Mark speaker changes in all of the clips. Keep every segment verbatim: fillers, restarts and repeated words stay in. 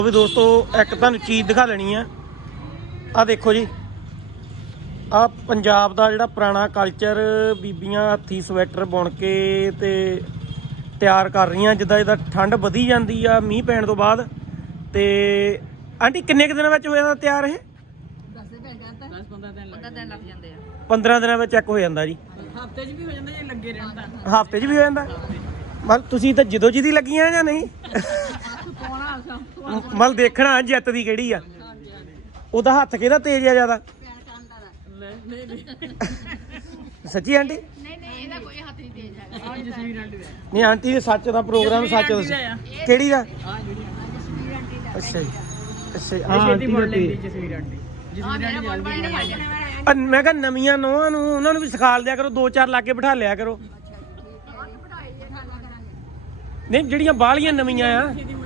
Speaker 1: ਵੀ ਦੋਸਤੋ ਇੱਕ ਤੁਹਾਨੂੰ ਚੀਜ਼ ਦਿਖਾ ਲੈਣੀ ਆ। ਆ ਦੇਖੋ ਜੀ, ਆ ਪੰਜਾਬ ਦਾ ਜਿਹੜਾ ਪੁਰਾਣਾ ਕਲਚਰ, ਬੀਬੀਆਂ ਹੱਥੀ ਸਵੈਟਰ ਬੁਣ ਕੇ ਤੇ ਤਿਆਰ ਕਰ ਰਹੀਆਂ। ਜਿੱਦਾਂ ਜਿੱਦਾਂ ਠੰਡ ਵਧੀ ਜਾਂਦੀ ਆ ਮੀਂਹ ਪੈਣ ਤੋਂ ਬਾਅਦ। ਤੇ ਆਂਟੀ ਕਿੰਨੇ ਕੁ ਦਿਨਾਂ ਵਿੱਚ ਹੋ ਜਾਂਦਾ ਤਿਆਰ ਇਹ? ਪੰਦਰਾਂ ਦਿਨਾਂ ਵਿੱਚ ਇੱਕ ਹੋ ਜਾਂਦਾ ਜੀ।
Speaker 2: ਹਫਤੇ 'ਚ ਵੀ ਹੋ ਜਾਂਦਾ ਜੇ ਲੱਗੇ ਰਹਿਣ ਤਾਂ।
Speaker 1: ਹਫਤੇ 'ਚ ਵੀ ਹੋ ਜਾਂਦਾ। ਮਤਲਬ ਤੁਸੀਂ ਤਾਂ ਜਦੋਂ ਜਿਹਦੀ ਲੱਗੀਆਂ ਜਾਂ ਨਹੀਂ? ਮਤਲਬ ਦੇਖਣਾ ਜਿੱਤ ਦੀ ਕਿਹੜੀ ਆ। ਉਹਦਾ ਹੱਥ ਕਿਹਦਾ ਤੇਜ਼ ਆ ਜ਼ਿਆਦਾ? ਸੱਚੀ ਆਂਟੀ?
Speaker 3: ਨਹੀਂ ਨਹੀਂ ਇਹਦਾ ਕੋਈ ਹੱਥ ਨਹੀਂ ਤੇਜ਼ ਹੈਗਾ।
Speaker 2: ਆ ਜਸਵੀਰ ਆਂਟੀ ਦਾ।
Speaker 1: ਨਹੀਂ ਆਂਟੀ ਦੇ ਸੱਚ ਦਾ ਪ੍ਰੋਗਰਾਮ ਸੱਚ ਦੱਸ ਕਿਹੜੀ ਦਾ?
Speaker 2: ਆ ਜਿਹੜੀ
Speaker 1: ਅੱਛਾ ਜੀ, ਅੱਛਾ
Speaker 2: ਇਹ
Speaker 1: ਹਾਂ
Speaker 2: ਛੇਤੀ
Speaker 1: ਆਂਟੀ
Speaker 2: ਬੋਲ
Speaker 1: ਦਾ
Speaker 2: ਲੈਂਦੀ
Speaker 1: ਤੇ
Speaker 2: ਜਸਵੀਰ ਆਂਟੀ। ਜਸਵੀਰ ਆਂਟੀ ਜਲਦੀ
Speaker 1: ਅ, ਮੈਂ ਕਿਹਾ ਨਵੀਆਂ ਨੋਹਾਂ ਨੂੰ ਉਹਨਾਂ ਨੂੰ ਵੀ ਸਿਖਾ ਲਿਆ ਕਰੋ, ਦੋ ਚਾਰ ਲਾ ਕੇ ਬਿਠਾ ਲਿਆ ਕਰੋ। ਨਹੀਂ ਜਿਹੜੀਆਂ ਬਾਹਲੀਆਂ ਨਵੀਆਂ ਆ।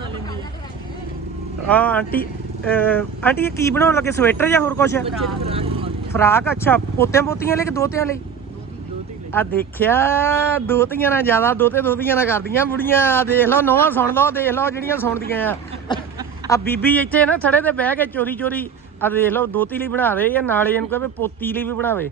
Speaker 1: ਆ ਆਂਟੀ ਅਹ, ਆਂਟੀ ਇਹ ਕੀ ਬਣਾਉਣ ਲੱਗੇ? ਸਵੈਟਰ ਜਾਂ ਹੋਰ ਕੁਛ? ਫਰਾਕ। ਅੱਛਾ, ਪੋਤਿਆਂ ਪੋਤੀਆਂ ਲਈ ਕਿ ਦੋਤਿਆਂ ਲਈ? ਆ ਦੇਖਿਆ, ਦੋਤੀਆਂ ਨਾਲ ਜ਼ਿਆਦਾ ਦੋਤੇ ਦੋਤੀਆਂ ਨਾਲ ਕਰਦੀਆਂ ਬੁੜੀਆਂ। ਆ ਦੇਖ ਲਓ ਨੋਹਾਂ, ਸੁਣ ਲਓ, ਦੇਖ ਲਓ ਜਿਹੜੀਆਂ ਸੁਣਦੀਆਂ ਆ। ਆ ਬੀਬੀ ਇੱਥੇ ਨਾ ਥੜੇ ਤੇ ਬਹਿ ਕੇ ਚੋਰੀ ਚੋਰੀ ਆ ਦੇਖ ਲਓ ਦੋਤੀ ਲਈ ਬਣਾ ਦੇ, ਜਾਂ ਨਾਲੇ ਇਹਨੂੰ ਕਹੇ ਪੋਤੀ ਲਈ ਵੀ ਬਣਾਵੇ।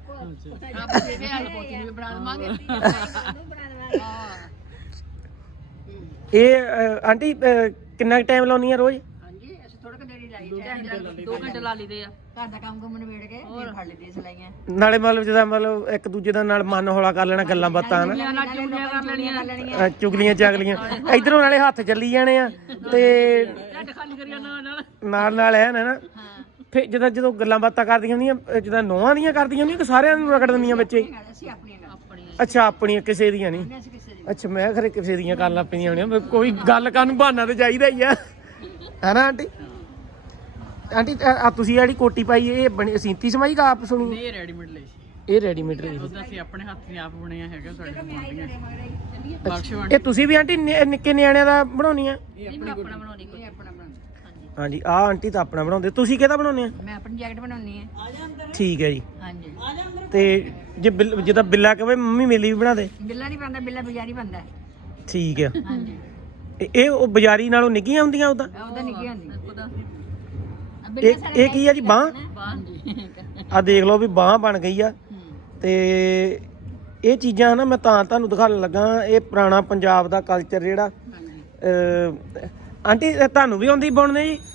Speaker 1: ਇਹ ਆਂਟੀ ਕਿੰਨਾ ਟਾਈਮ ਲਾਉਣੀ ਆ ਰੋਜ਼?
Speaker 3: ਹਾਂਜੀ ਅਸੀਂ ਥੋੜਾ ਕਿ ਦੇਰੀ ਲਾਈ ਦੋ ਘੰਟੇ ਲਾ ਲਈਦੇ ਆ। ਘਰ ਦਾ ਕੰਮ ਕੰਮ ਨਿਬੇੜ ਕੇ ਫਿਰ ਫੜ ਲਈਦੀ ਸਲਾਈਆਂ।
Speaker 1: ਨਾਲੇ ਮਤਲਬ ਜਿਹਦਾ ਮਤਲਬ ਇੱਕ ਦੂਜੇ ਦਾ ਨਾਲ ਮਨ ਹੌਲਾ ਕਰ ਲੈਣਾ, ਗੱਲਾਂ ਬਾਤਾਂ ਨਾ,
Speaker 3: ਚੁਗਲੀਆਂ ਕਰ ਲੈਣੀਆਂ।
Speaker 1: ਚੁਗਲੀਆਂ ਚਾਗਲੀਆਂ ਇਧਰੋਂ ਨਾਲੇ ਹੱਥ ਚੱਲੀ ਜਾਣੇ ਆ ਤੇ
Speaker 2: ਖਾਲੀ ਕਰੀ ਨਾਲ ਨਾਲ
Speaker 1: ਨਾਲ ਨਾਲ ਹੈ ਨਾ। ਫਿਰ ਜਦੋਂ ਜਦੋਂ ਗੱਲਾਂ ਬਾਤਾਂ ਕਰਦੀਆਂ ਹੁੰਦੀਆਂ, ਜਿੱਦਾਂ ਨੋਹਾਂ ਦੀਆਂ ਕਰਦੀਆਂ ਹੁੰਦੀਆਂ ਕਿ ਸਾਰਿਆਂ ਨੂੰ ਰਗੜ ਦਿੰਦੀਆਂ ਬੱਚੇ?
Speaker 3: ਅਸੀਂ ਆਪਣੀਆਂ ਆਪਣੀਆਂ
Speaker 1: ਅੱਛਾ, ਆਪਣੀਆਂ, ਕਿਸੇ ਦੀਆਂ ਨਹੀਂ।
Speaker 3: ਅਸੀਂ ਕਿਸੇ ਦੀ
Speaker 1: ਅੱਛਾ, ਮੈਂ ਖਰੇ ਕਿਸੇ ਦੀਆਂ ਕਰਨ ਲੱਗ ਪਈਆਂ ਹੋਣੀਆਂ। ਕੋਈ ਗੱਲ ਕਰਨ ਨੂੰ ਬਹਾਨਾ ਤੇ ਚਾਹੀਦਾ ਹੀ ਆ, ਹੈ ਨਾ ਆਂਟੀ? ਆਂਟੀ ਆ ਤੁਸੀਂ ਜਿਹੜੀ ਕੋਟੀ ਪਾਈ ਇਹ ਬਣੀ ਸੀਤੀ ਸਮਾਈ ਕਾ ਆਪ ਸੁਣੀ?
Speaker 2: ਇਹ ਰੈਡੀਮੇਡ ਲਈ ਸੀ।
Speaker 1: ਇਹ ਰੈਡੀਮੇਡ ਲਈ?
Speaker 2: ਉਹਦਾ ਅਸੀਂ ਆਪਣੇ ਹੱਥ ਨਾਲ ਆਪ ਬਣਿਆ ਹੈਗਾ ਸਾਡੇ ਬਣਦੀਆਂ।
Speaker 1: ਇਹ ਤੁਸੀਂ ਵੀ ਆਂਟੀ ਨਿ- ਨਿੱਕੇ ਨਿਆਣਿਆਂ ਦਾ ਬਣਾਉਣੀ ਆ?
Speaker 2: ਇਹ ਆਪਣੀ
Speaker 3: ਆਪਣਾ ਬਣਾਉਣੀ ਕੋਈ ਆਪਣਾ ਬਣਾਉਣੀ। ਹਾਂਜੀ
Speaker 1: ਹਾਂਜੀ, ਆ ਆਂਟੀ ਤਾਂ ਆਪਣਾ ਬਣਾਉਂਦੇ, ਤੁਸੀਂ ਕਿਹਦਾ ਬਣਾਉਂਦੇ ਆ?
Speaker 3: ਮੈਂ ਆਪਣੀ ਜੈਕਟ ਬਣਾਉਣੀ ਹੈ।
Speaker 1: ਠੀਕ ਹੈ ਜੀ।
Speaker 3: ਹਾਂਜੀ
Speaker 1: ਤੇ ਜੇ ਬਿੱਲ ਜਿੱਦਾਂ ਬਿੱਲਾ ਕਹੇ ਮੰਮੀ ਮੇਲੀ ਵੀ ਬਣਾ ਦੇ?
Speaker 3: ਬਿੱਲਾ ਨਹੀਂ ਪਾਉਂਦਾ, ਬਿੱਲਾ ਬਾਜ਼ਾਰੀ ਪਾਉਂਦਾ।
Speaker 1: ਠੀਕ ਆ।
Speaker 3: ਹਾਂਜੀ
Speaker 1: ਇਹ- ਇਹ ਉਹ ਬਾਜ਼ਾਰੀ ਨਾਲੋਂ ਨਿੱਘੀਆਂ ਹੁੰਦੀਆਂ ਉਹਦਾ?
Speaker 3: ਉਹਦਾ ਨਿੱਕੀ ਹੁੰਦੀ।
Speaker 1: ਇਹ ਇਹ ਕੀ ਆ ਜੀ? ਬਾਂਹ?
Speaker 3: ਹਾਂਜੀ
Speaker 1: ਆ ਦੇਖ ਲਓ ਵੀ ਬਾਂਹ ਬਣ ਗਈ ਆ। ਤੇ ਇਹ ਚੀਜ਼ਾਂ ਨਾ ਮੈਂ ਤਾਂ ਤੁਹਾਨੂੰ ਦਿਖਾਉਣ ਲੱਗਾ, ਇਹ ਪੁਰਾਣਾ ਪੰਜਾਬ ਦਾ ਕਲਚਰ ਜਿਹੜਾ। ਅਹ, ਆਂਟੀ ਇਹ ਤੁਹਾਨੂੰ ਵੀ ਆਉਂਦੀ ਬੁਣਨੇ ਜੀ?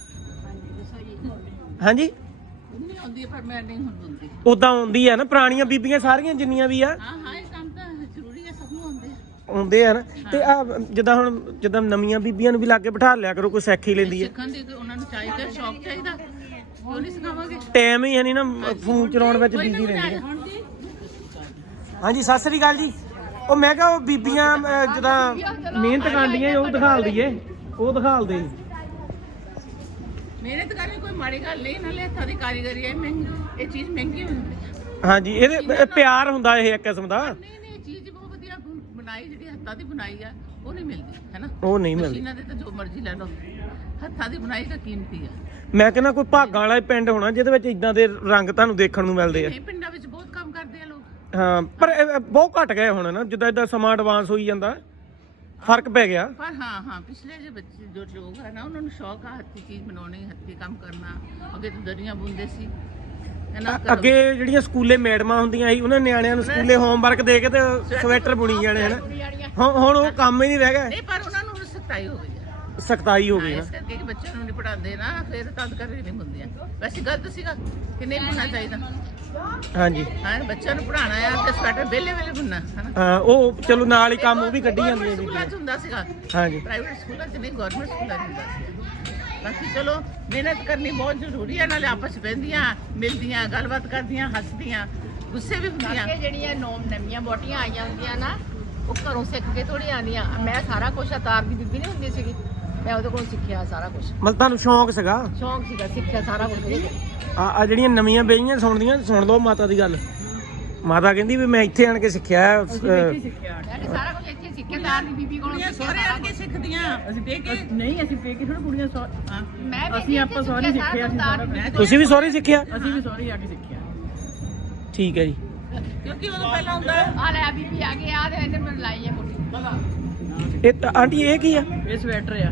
Speaker 1: ਹਾਂਜੀ
Speaker 2: ਨਹੀਂ ਆਉਂਦੀ ਪਰ ਮੈਂ ਨਹੀਂ ਹੁਣ ਹੁੰਦੀ।
Speaker 1: ਉਦਾਂ ਆਉਂਦੀ ਆ ਨਾ, ਪੁਰਾਣੀਆਂ ਬੀਬੀਆਂ ਸਾਰੀਆਂ ਜਿੰਨੀਆਂ ਵੀ ਆ
Speaker 2: ਹਾਂ ਹਾਂ ਇਹ ਕੰਮ ਤਾਂ ਜ਼ਰੂਰੀ ਹੈ, ਸਭ ਨੂੰ ਆਉਂਦੇ ਆ।
Speaker 1: ਆਉਂਦੇ ਆ ਨਾ। ਤੇ ਆ ਜਿੱਦਾਂ ਹੁਣ ਜਿੱਦਾਂ ਨਵੀਆਂ ਬੀਬੀਆਂ ਨੂੰ ਵੀ ਲਾਗੇ ਬਿਠਾ ਲਿਆ ਕਰੋ, ਕੋਈ ਸਿੱਖ ਹੀ ਲੈਂਦੀ ਹੈ।
Speaker 2: ਸਿੱਖਣ ਦੀ ਉਹਨਾਂ ਨੂੰ ਚਾਹੀਦਾ, ਸ਼ੌਕ ਚਾਹੀਦਾ, ਉਹ ਨਹੀਂ ਸਿਖਾਵਾਂਗੇ।
Speaker 1: ਟਾਈਮ ਹੀ ਹੈ ਨਹੀਂ ਨਾ, ਫੋਨ ਚਲਾਉਣ ਵਿੱਚ ਬਿਜ਼ੀ ਰਹਿੰਦੀਆਂ। ਹਾਂਜੀ, ਸਤਿ ਸ੍ਰੀ ਅਕਾਲ ਜੀ। ਉਹ ਮੈਂ ਕਿਹਾ ਉਹ ਬੀਬੀਆਂ ਅਹ, ਜਿੱਦਾਂ ਮਿਹਨਤ ਕਰਦੀਆਂ ਉਹ ਦਿਖਾਲ ਦਈਏ, ਉਹ ਦਿਖਾਲ ਦੇ।
Speaker 2: ਮਿਹਨਤ ਕਰਨੀ ਕੋਈ ਮਾੜੀ ਗੱਲ ਨਹੀਂ, ਨਾਲੇ ਹੱਥਾਂ ਦੀ ਕਾਰੀਗਰੀ ਹੈ, ਮਹਿੰਗੀ ਇਹ ਚੀਜ਼ ਮਹਿੰਗੀ ਹੁੰਦੀ ਹੈ।
Speaker 1: ਹਾਂਜੀ, ਇਹਦੇ ਇਹ ਪਿਆਰ ਹੁੰਦਾ ਇਹ ਇੱਕ ਕਿਸਮ ਦਾ।
Speaker 2: ਨਹੀਂ ਨਹੀਂ ਇਹ ਚੀਜ਼ ਬਹੁਤ ਵਧੀਆ ਬਣਾਈ, ਜਿਹੜੀ ਹੱਥਾਂ ਦੀ ਬਣਾਈ ਆ ਉਹ ਨਹੀਂ ਮਿਲਦੀ, ਹੈ ਨਾ?
Speaker 1: ਉਹ ਨਹੀਂ ਮਿਲਦੀ।
Speaker 2: ਮਸ਼ੀਨਾਂ ਦੇ ਤਾਂ ਜੋ ਮਰਜ਼ੀ ਲੈ ਲਓ, ਹੱਥਾਂ ਦੀ ਬਣਾਈ ਤਾਂ ਕੀਮਤੀ ਆ।
Speaker 1: ਮੈਂ ਕਹਿੰਦਾ ਕੋਈ ਭਾਗਾਂ ਵਾਲਾ ਪਿੰਡ ਹੋਣਾ ਜਿਹਦੇ ਵਿੱਚ ਇਦਾਂ ਦੇ ਰੰਗ ਤੁਹਾਨੂੰ ਦੇਖਣ ਨੂੰ ਮਿਲਦੇ ਆ।
Speaker 2: ਇਹ ਪਿੰਡਾਂ ਵਿੱਚ ਬਹੁਤ ਕੰਮ ਕਰਦੇ ਆ ਲੋਕ।
Speaker 1: ਹਾਂ, ਪਰ ਇਹ ਬਹੁਤ ਘਟ ਗਏ ਹੁਣ ਨਾ, ਜਿੱਦਾਂ ਜਿੱਦਾਂ ਸਮਾਂ ਐਡਵਾਂਸ ਹੋਈ ਜਾਂਦਾ ਫਰਕ ਪੈ ਗਿਆ।
Speaker 2: ਪਰ ਹਾਂ ਹਾਂ ਪਿਛਲੇ ਜੋ ਬੱਚੇ ਜੋ ਲੋਕ ਹੈ ਨਾ, ਉਹਨਾਂ ਨੂੰ ਸ਼ੌਕ ਆ ਹੱਥੀਂ ਚੀਜ਼ ਬਣਾਉਣੀ, ਹੱਥੀਂ ਕੰਮ ਕਰਨਾ। ਅੱਗੇ ਤਾਂ ਦਰੀਆਂ ਬੁਣਦੇ ਸੀ, ਹੈ ਨਾ? ਘਰੋਂ-
Speaker 1: ਅੱਗੇ ਜਿਹੜੀਆਂ ਸਕੂਲੇ ਮੈਡਮਾਂ ਹੁੰਦੀਆਂ ਸੀ, ਉਹਨਾਂ ਨਿਆਣਿਆਂ ਨੂੰ ਸਕੂਲੇ ਹੋਮਵਰਕ ਦੇ ਕੇ ਤੇ ਸਵੈਟਰ ਬੁਣੀ ਜਾਣੇ, ਹਨਾ? ਹੁਣ ਹੁਣ ਉਹ ਕੰਮ ਹੀ ਨਹੀਂ ਰਹਿ ਗਿਆ,
Speaker 2: ਨਹੀਂ ਪਰ ਉਹਨਾਂ ਨੂੰ ਹੁਣ ਸਖਤਾਈ ਹੋ ਗਈ ਹੈ।
Speaker 1: ਸਖਤਾਈ ਹੋ ਗਈ ਨਾ।
Speaker 2: ਇਸ ਕਰਕੇ ਕਿ ਬੱਚਿਆਂ ਨੂੰ ਨਹੀਂ ਪੜਾਉਂਦੇ ਨਾ, ਫਿਰ ਤਦ ਕਰਕੇ ਨਹੀਂ ਹੁੰਦੀਆਂ। ਵੈਸੇ ਗਲਤ ਸੀਗਾ ਕਿ ਨਹੀਂ ਬਣਨਾ ਚਾਹੀਦਾ।
Speaker 1: ਹਾਂਜੀ
Speaker 2: ਹਾਂ, ਬੱਚਿਆਂ ਨੂੰ ਪੜਾਉਣਾ ਆ ਤੇ ਸਵੈਟਰ ਵੇਲੇ ਵੇਲੇ ਬੁਣਨਾ, ਹੈ ਨਾ?
Speaker 1: ਹਾਂ, ਉਹ ਚਲੋ ਨਾਲ ਹੀ ਕੰਮ ਉਹ ਵੀ ਕੱਢੀ ਜਾਂਦੀਆਂ
Speaker 2: ਗਵਰਨਮੈਂਟ
Speaker 1: ਸੀ।
Speaker 2: ਸਕੂਲਾਂ 'ਚ ਹੁੰਦਾ ਸੀਗਾ,
Speaker 1: ਹਾਂਜੀ
Speaker 2: ਪ੍ਰਾਈਵੇਟ ਸਕੂਲਾਂ 'ਚ ਨਹੀਂ, ਗਵਰਨਮੈਂਟ ਸਕੂਲਾਂ 'ਚ ਹੁੰਦਾ ਸੀ। ਬਾਕੀ ਚਲੋ ਮਿਹਨਤ ਕਰਨੀ ਬਹੁਤ ਜ਼ਰੂਰੀ ਹੈ, ਨਾਲੇ ਆਪਸ 'ਚ ਬਹਿੰਦੀਆਂ, ਮਿਲਦੀਆਂ, ਗੱਲਬਾਤ ਕਰਦੀਆਂ, ਹੱਸਦੀਆਂ, ਗੁੱਸੇ ਵੀ ਹੁੰਦੀਆਂ।
Speaker 3: ਜਿਹੜੀਆਂ ਨੌਮ ਨਵੀਆਂ ਬੋਟੀਆਂ ਆਈਆਂ ਹੁੰਦੀਆਂ ਨਾ, ਉਹ ਘਰੋਂ ਸਿੱਖ ਕੇ ਥੋੜੀ ਆਉਂਦੀਆਂ। ਮੈਂ ਸਾਰਾ ਕੁਝ ਅਤਾਰ ਦੀ ਬੀਬੀ ਨਹੀਂ ਹੁੰਦੀ ਸੀਗੀ, ਮੈਂ ਉਹਦੇ ਕੋਲ ਸਿੱਖਿਆ ਸਾਰਾ ਕੁਝ।
Speaker 1: ਮਤਲਬ ਤੁਹਾਨੂੰ ਸ਼ੌਂਕ ਸੀਗਾ?
Speaker 3: ਸ਼ੌਂਕ ਸੀਗਾ, ਸਿੱਖਿਆ ਸਾਰਾ ਕੁਝ।
Speaker 1: ਆ ਆ ਜਿਹੜੀਆਂ ਨਵੀਆਂ ਬਈਆਂ ਸੁਣਦੀਆਂ, ਸੁਣ ਲਓ ਮਾਤਾ ਦੀ ਗੱਲ। ਮਾਤਾ ਕਹਿੰਦੀ ਵੀ ਮੈਂ ਇੱਥੇ ਆਣ ਕੇ ਸਿੱਖਿਆ। ਅਹ,
Speaker 3: ਮੈਂ ਸਾਰਾ ਕੁਝ ਇੱਥੇ ਸਿੱਖਿਆ, ਤਾਰ ਦੀ ਬੀਬੀ ਕੋਲੋਂ
Speaker 2: ਕੁੜੀਆਂ
Speaker 3: ਸਿੱਖਿਆ
Speaker 2: ਸਹੁਰੇ
Speaker 3: ਸਾਰਾ
Speaker 2: ਆ ਕੇ
Speaker 3: ਕੁਝ।
Speaker 2: ਸਿੱਖਦੀਆਂ, ਅਸੀਂ ਦੇ ਕੇ ਨਹੀਂ, ਅਸੀਂ ਦੇ ਕੇ ਥੋੜਾ ਕੁੜੀਆਂ ਸਹੁ ਹਾਂ
Speaker 3: ਮੈਂ ਵੀ
Speaker 2: ਅਸੀਂ ਆਪਾਂ ਸਹੁਰੇ ਸਿੱਖਿਆ, ਅਸੀਂ ਸਾਰਾ ਕੁਝ।
Speaker 1: ਤੁਸੀਂ ਵੀ ਸਹੁਰੇ ਸਿੱਖਿਆ?
Speaker 2: ਅਸੀਂ ਵੀ ਸਹੁਰੇ ਆ ਕੇ ਸਿੱਖਿਆ।
Speaker 1: ਠੀਕ ਹੈ ਜੀ।
Speaker 2: ਕਿਉਂਕਿ ਉਦੋਂ ਪਹਿਲਾਂ ਹੁੰਦਾ
Speaker 3: ਆ ਲੈ ਬੀਬੀ ਆ ਗਈ, ਆ ਤੇ ਇਹਨੇ ਮੈਨੂੰ ਲਾਈ ਹੈ ਮੋਟੀ।
Speaker 1: ਇਹ ਤਾਂ ਆਂਟੀ ਇਹ ਕੀ ਆ?
Speaker 2: ਇਹ ਸਵੈਟਰ ਆ,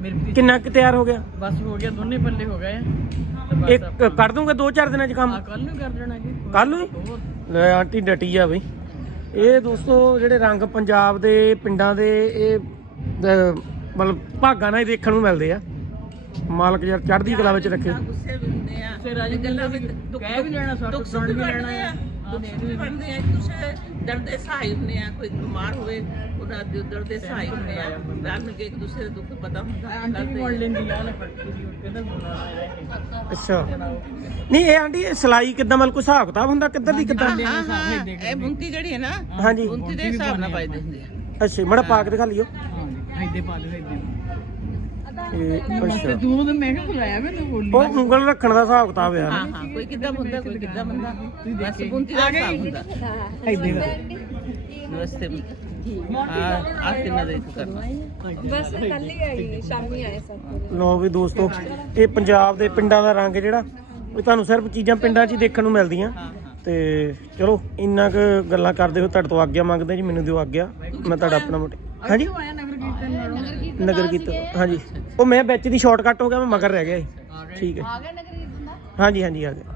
Speaker 4: ਮੇਰੀ ਭਤੀਜੀ
Speaker 1: ਕਿੰਨਾ ਕੁ ਤਿਆਰ ਹੋ ਗਿਆ?
Speaker 4: ਬਸ ਹੋ ਗਿਆ, ਦੋਨੇ ਪੱਲੇ ਹੋ ਗਏ ਆ ਤੇ ਬਸ
Speaker 1: ਇੱਕ ਕਰ ਦੂੰਗਾ ਦੋ ਚਾਰ ਦਿਨਾਂ 'ਚ ਕੰਮ?
Speaker 4: ਕੱਲ ਨੂੰ ਕਰ ਦੇਣਾ ਜੀ।
Speaker 1: ਕੱਲ ਨੂੰ ਹੀ?
Speaker 4: ਹੋਰ
Speaker 1: ਲੈ ਆਂਟੀ ਡਟੀ ਆ ਬਈ। ਇਹ ਦੋਸਤੋ ਜਿਹੜੇ ਰੰਗ ਪੰਜਾਬ ਦੇ ਪਿੰਡਾਂ ਦੇ ਇਹ ਦ- ਮਤਲਬ ਭਾਗਾਂ ਨਾਲ ਹੀ ਦੇਖਣ ਨੂੰ ਮਿਲਦੇ ਆ। ਮਾਲਕ ਯਾਰ ਚੜ੍ਹਦੀ ਕਲਾ ਵਿੱਚ ਰੱਖੇ।
Speaker 2: ਗੁੱਸੇ ਵੀ ਹੁੰਦੇ ਆ
Speaker 4: ਤੇ ਰਾਜੀ
Speaker 2: ਗੱਲਾਂ ਵੀ
Speaker 4: ਕਹਿ ਵੀ ਲੈਣਾ, ਸੱਟ
Speaker 2: ਦੁੱਖ
Speaker 4: ਸੁਣ
Speaker 2: ਸੁੱਖ
Speaker 4: ਵੀ
Speaker 2: ਵੀ
Speaker 4: ਲੈਣਾ
Speaker 2: ਲੈਣਾ
Speaker 4: ਆ।
Speaker 2: ਦੁੱਖ ਸੁੱਖ ਵੀ ਬਣਦੇ ਆ, ਇੱਕ ਦੂਸਰੇ ਦਰਦ ਦੇ ਸਹਾਈ ਹੁੰਦੇ ਆ। ਕੋਈ ਬਿਮਾਰ ਹੋਵੇ ਉਹਦਾ ਜੋ ਦਰਦ ਦੇ ਸਹਾਈ ਹੁੰਦੇ ਆ, ਰਲ ਮਿਲ ਕੇ ਇੱਕ ਦੂਸਰੇ ਦੇ ਦੁੱਖ ਪਤਾ ਹੁੰਦਾ
Speaker 4: ਆਂਟੀ ਵੀ ਮੁੜ ਲੈਂਦੀ ਆ ਲੈ ਫੱਟੀ ਦੀ ਕਹਿੰਦਾ ਬੋਲਣਾ
Speaker 1: ਅੱਛਾ ਨਹੀਂ ਇਹ ਆਂਟੀ ਇਹ ਸਿਲਾਈ ਕਿੱਦਾਂ ਮਤਲਬ ਕੋਈ ਹਿਸਾਬ ਕਿਤਾਬ ਹੁੰਦਾ ਕਿੱਧਰ ਦੀ ਕਿੱਦਾਂ?
Speaker 2: ਹਾਂ ਹਾਂ ਇਹ ਬੁੰਤੀ ਜਿਹੜੀ ਹੈ ਨਾ,
Speaker 1: ਹਾਂਜੀ
Speaker 2: ਬੁੰਤੀ ਦੇ ਹਿਸਾਬ ਨਾਲ ਪਾਈ ਦਿੰਦੇ ਆ।
Speaker 1: ਅੱਛਾ ਮੜਾ ਪਾ ਕੇ ਦਿਖਾ ਲਿਓ।
Speaker 4: ਹਾਂ ਇੱਦੇ ਪਾ ਦੇ ਇੱਦੇ
Speaker 1: ਇਹ ਅੱਛਾ
Speaker 4: ਤੂੰ ਤਾਂ ਮੈਂ ਕਿਹਾ ਬੁਲਾਇਆ ਮੈਂ ਤੂੰ ਬੋਲੀ
Speaker 1: ਉਹ ਉਂਗਲ ਰੱਖਣ ਦਾ ਹਿਸਾਬ ਕਿਤਾਬ ਯਾਰ।
Speaker 2: ਹਾਂ ਹਾਂ ਕੋਈ ਕਿੱਦਾਂ ਬੰਦਾ ਕੋਈ ਕਿੱਦਾਂ ਬੰਦਾ, ਬਸ ਬੁੰਤੀ ਦਾ ਹਿਸਾਬ ਹੁੰਦਾ।
Speaker 4: ਇੱਦੇ
Speaker 2: ਨਮਸਤੇ ਹਾਂ ਆ ਕਿੰਨਾ ਦੇ ਕਰਨਾ
Speaker 5: ਬਸ ਕੱਲ ਹੀ ਆਈ ਸ਼ਾਮੀ ਆਏ ਸਭ।
Speaker 1: ਲੋ ਵੀ ਦੋਸਤੋ ਇਹ ਪੰਜਾਬ ਦੇ ਪਿੰਡਾਂ ਦਾ ਰੰਗ ਜਿਹੜਾ ਇਹ ਤੁਹਾਨੂੰ ਸਿਰਫ ਚੀਜ਼ਾਂ ਪਿੰਡਾਂ 'ਚ ਹੀ ਦੇਖਣ ਨੂੰ ਮਿਲਦੀਆਂ। ਤੇ ਚਲੋ ਇੰਨਾ ਕੁ ਗੱਲਾਂ ਕਰਦੇ ਹੋ, ਤੁਹਾਡੇ ਤੋਂ ਆਗਿਆ ਮੰਗਦੇ ਜੀ, ਮੈਨੂੰ ਦਿਓ ਆਗਿਆ। ਮੈਂ ਤੁਹਾਡਾ ਆਪਣਾ ਮੋਟੇ ਹਾਂਜੀ
Speaker 4: ਆਇਆ ਨਗਰ ਕੀਰਤਨ ਨਾਲ
Speaker 1: ਨਗਰ ਕੀਰਤਨ ਹਾਂਜੀ ਉਹ ਮੈਂ ਵਿੱਚ ਦੀ ਸ਼ਾਰਟਕਟ ਹੋ ਗਿਆ, ਮੈਂ ਮਗਰ ਰਹਿ ਗਿਆ ਸੀ। ਠੀਕ ਹੈ
Speaker 3: ਆ ਗਿਆ ਨਗਰੀ ਦਿੰਦਾ
Speaker 1: ਹਾਂਜੀ ਹਾਂਜੀ ਆ ਗਿਆ।